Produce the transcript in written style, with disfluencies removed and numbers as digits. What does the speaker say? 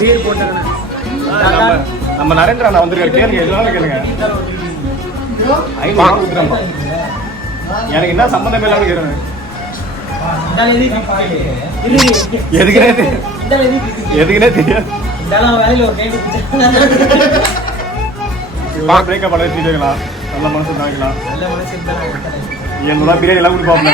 Beer போட்டுக்கணும். நம்ம நரேந்திர அண்ணா வந்திருக்காரு, கேளுங்க எதுனாலும் கேளுங்க. 500 கொடுக்குறேன். எனக்கு என்ன சம்பந்தம் இல்லாம கேளுங்க. எதுக்குனே தெரியாது. பிரேக்கப் பண்ண வச்சுக்கலாம். நல்ல மனசு தாக்கலாம். 700 பிரியாணி எல்லாம் கொடுப்பாங்க.